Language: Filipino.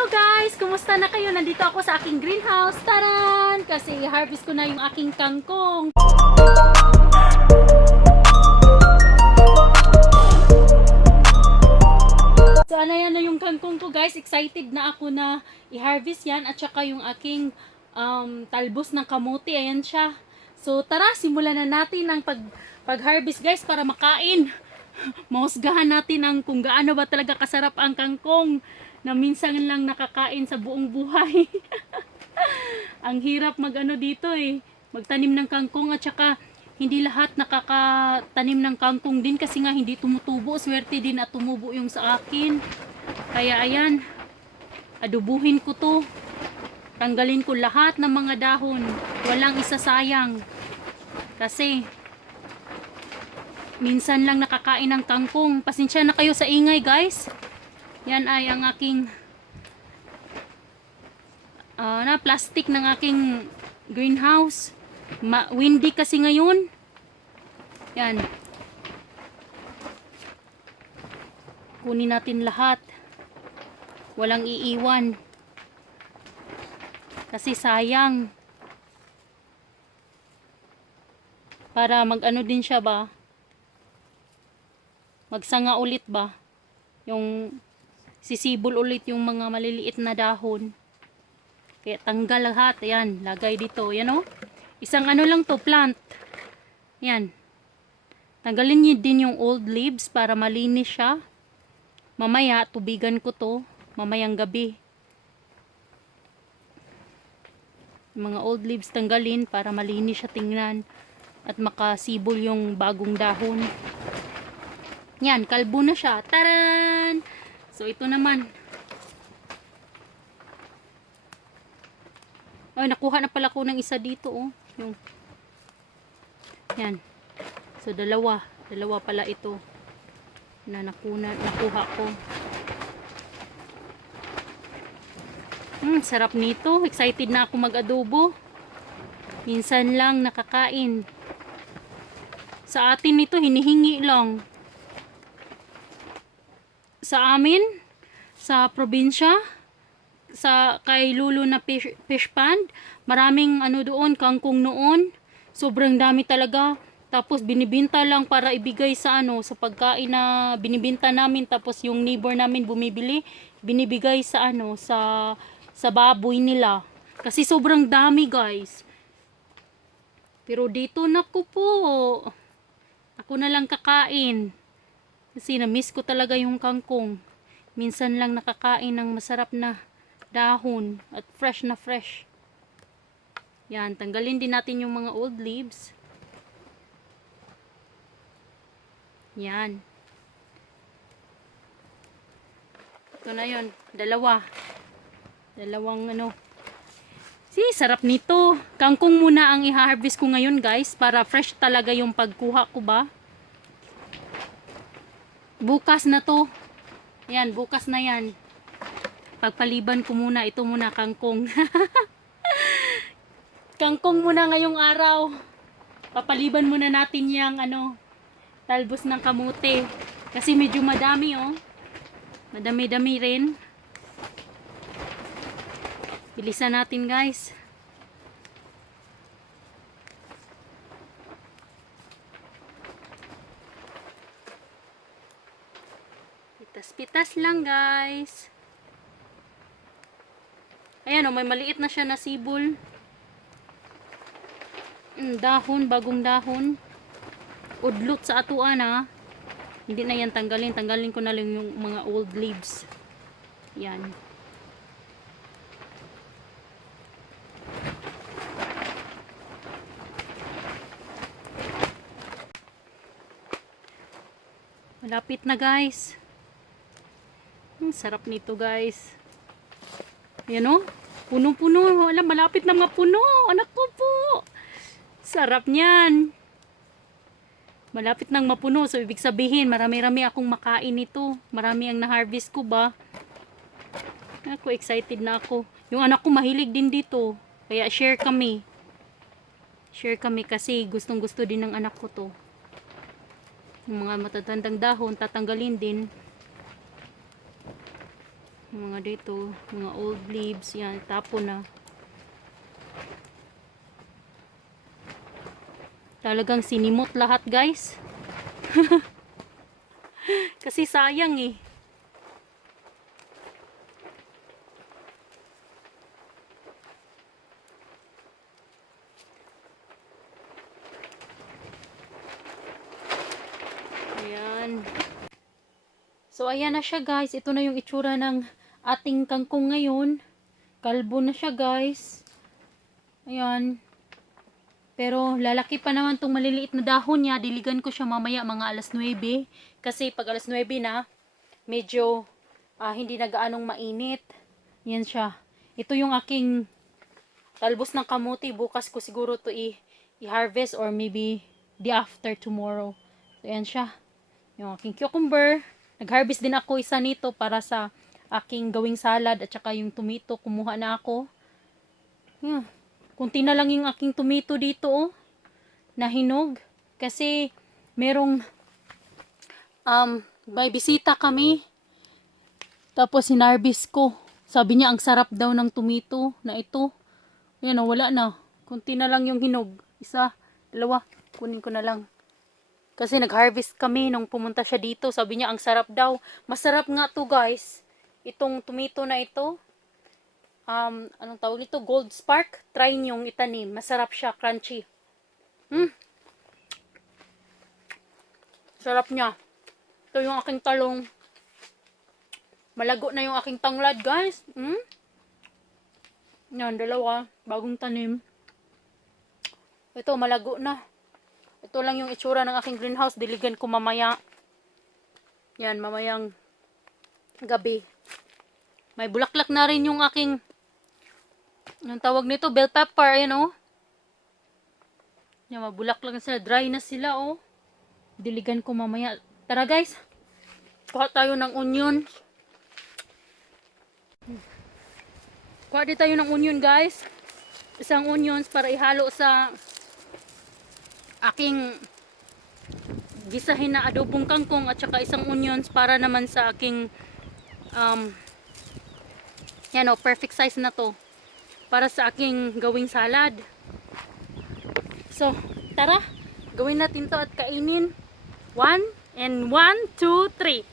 Hello guys! Kumusta na kayo? Nandito ako sa aking greenhouse. Taran! Kasi harvest ko na yung aking kangkong. So ano yan na yung kangkong ko guys. Excited na ako na i-harvest yan. At saka yung aking talbos ng kamote. Ayan siya. So tara, simulan na natin ang pag-harvest guys para makain. Mahusgahan natin ang kung gaano ba talaga kasarap ang kangkong na minsan lang nakakain sa buong buhay. Ang hirap magano dito magtanim ng kangkong at saka hindi lahat nakakatanim ng kangkong din kasi nga hindi tumutubo. Swerte din at tumubo yung sa akin. Kaya ayan, adubuhin ko to. Tanggalin ko lahat ng mga dahon. Walang isasayang. Kasi minsan lang nakakain ng kangkong. Pasensya na kayo sa ingay guys. Yan ay ang aking plastic ng aking greenhouse. Windy kasi ngayon. Yan. Kunin natin lahat. Walang iiwan. Kasi sayang. Para mag-ano din siya ba? Magsanga ulit ba? Yung sisibol ulit yung mga maliliit na dahon. Kaya tanggal lahat. Ayan, lagay dito. Ayan o. Isang ano lang to, plant. Ayan. Tanggalin niyo din yung old leaves para malinis siya. Mamaya, tubigan ko to. Mamayang gabi. Yung mga old leaves tanggalin para malinis siya tingnan. At makasibol yung bagong dahon. Yan, kalbo na siya. Taran! So, ito naman. Ay, nakuha na pala ko ng isa dito, Yung, yan. So, dalawa. Dalawa pala ito. Na nakuha ko. Sarap nito. Excited na ako mag-adobo. Minsan lang nakakain. Sa atin nito, hinihingi lang. Sa amin, sa probinsya, kay Lulu na fish pond, maraming ano doon, kangkong noon. Sobrang dami talaga. Tapos binibinta lang para ibigay sa sa pagkain na binibinta namin. Tapos yung neighbor namin bumibili, binibigay sa sa baboy nila. Kasi sobrang dami, guys. Pero dito naku po, ako na lang kakain. Kasi na-miss ko talaga yung kangkong. Minsan lang nakakain ng masarap na dahon at fresh na fresh. Yan, tanggalin din natin yung mga old leaves. Yan. Ito na yun. Dalawang sarap nito. Kangkong muna ang i-harvest ko ngayon guys. Para fresh talaga yung pagkuha ko ba. Bukas na to. Yan, bukas na yan. Pagpaliban ko muna. Ito muna, kangkong. Kangkong muna ngayong araw. Papaliban muna natin yung talbos ng kamote. Kasi medyo madami Madami-dami rin. Bilisan natin guys. Pitas-pitas lang guys. Ayan may maliit na siya na sibol. Dahon, bagong dahon. Udlot sa atuan Hindi na yan tanggalin. Tanggalin ko na lang yung mga old leaves. Yan. Malapit na guys. Sarap nito guys. Ayan puno-puno. Alam, malapit na mga puno. Anak ko po. Sarap niyan. Malapit nang mapuno. So, ibig sabihin, marami-rami akong makain nito. Marami ang na-harvest ko ba. Ako, excited na ako. Yung anak ko mahilig din dito. Kaya share kami. Share kami kasi gustong-gusto din ng anak ko to. Yung mga matatandang dahon, tatanggalin din. Mga dito, mga old leaves, yan, tapo na. Talagang sinimot lahat guys. Kasi sayang eh. Ayan. So ayan na siya guys. Ito na yung itsura ng ating kangkong ngayon. Kalbo na siya guys. Ayan. Pero lalaki pa naman tong maliliit na dahon niya. Diligan ko siya mamaya mga alas 9. Kasi pag alas 9 na, medyo hindi na gaanong mainit. Yan siya. Ito yung aking talbos ng kamuti. Bukas ko siguro to i-harvest or maybe the after tomorrow. So yan siya. Yung aking cucumber. Nag-harvest din ako isa nito para sa aking gawing salad at saka yung tomato kumuha na ako. Yeah. Kunti na lang yung aking tomato dito oh, na hinog kasi merong may bisita kami. Tapos hinarvest ko. Sabi niya ang sarap daw ng tomato na ito. Yan oh, wala na. Kunti na lang yung hinog. Isa, dalawa, kunin ko na lang. Kasi nag-harvest kami nung pumunta siya dito. Sabi niya, ang sarap daw. Masarap nga to guys. Itong tomato na ito. Anong tawag nito? Gold Spark. Try niyong itanim. Masarap siya. Crunchy. Sarap niya. Ito yung aking talong. Malago na yung aking tanglad guys. Yan, dalawa. Bagong tanim. Ito, malago na. Ito lang yung itsura ng aking greenhouse. Diligan ko mamaya. Yan, mamayang gabi. May bulaklak na rin yung aking, yung tawag nito, bell pepper. Ayan oh. Yan, mabulaklak na sila. Dry na sila oh. Diligan ko mamaya. Tara guys. Kuha tayo ng onion. Kuha din tayo ng onion guys. Isang onions para ihalo sa aking gisahin na adobong kangkong at saka isang onions para naman sa aking yan o, perfect size na to para sa aking gawing salad. So, tara, gawin natin to at kainin. 1 and 1, 2, 3.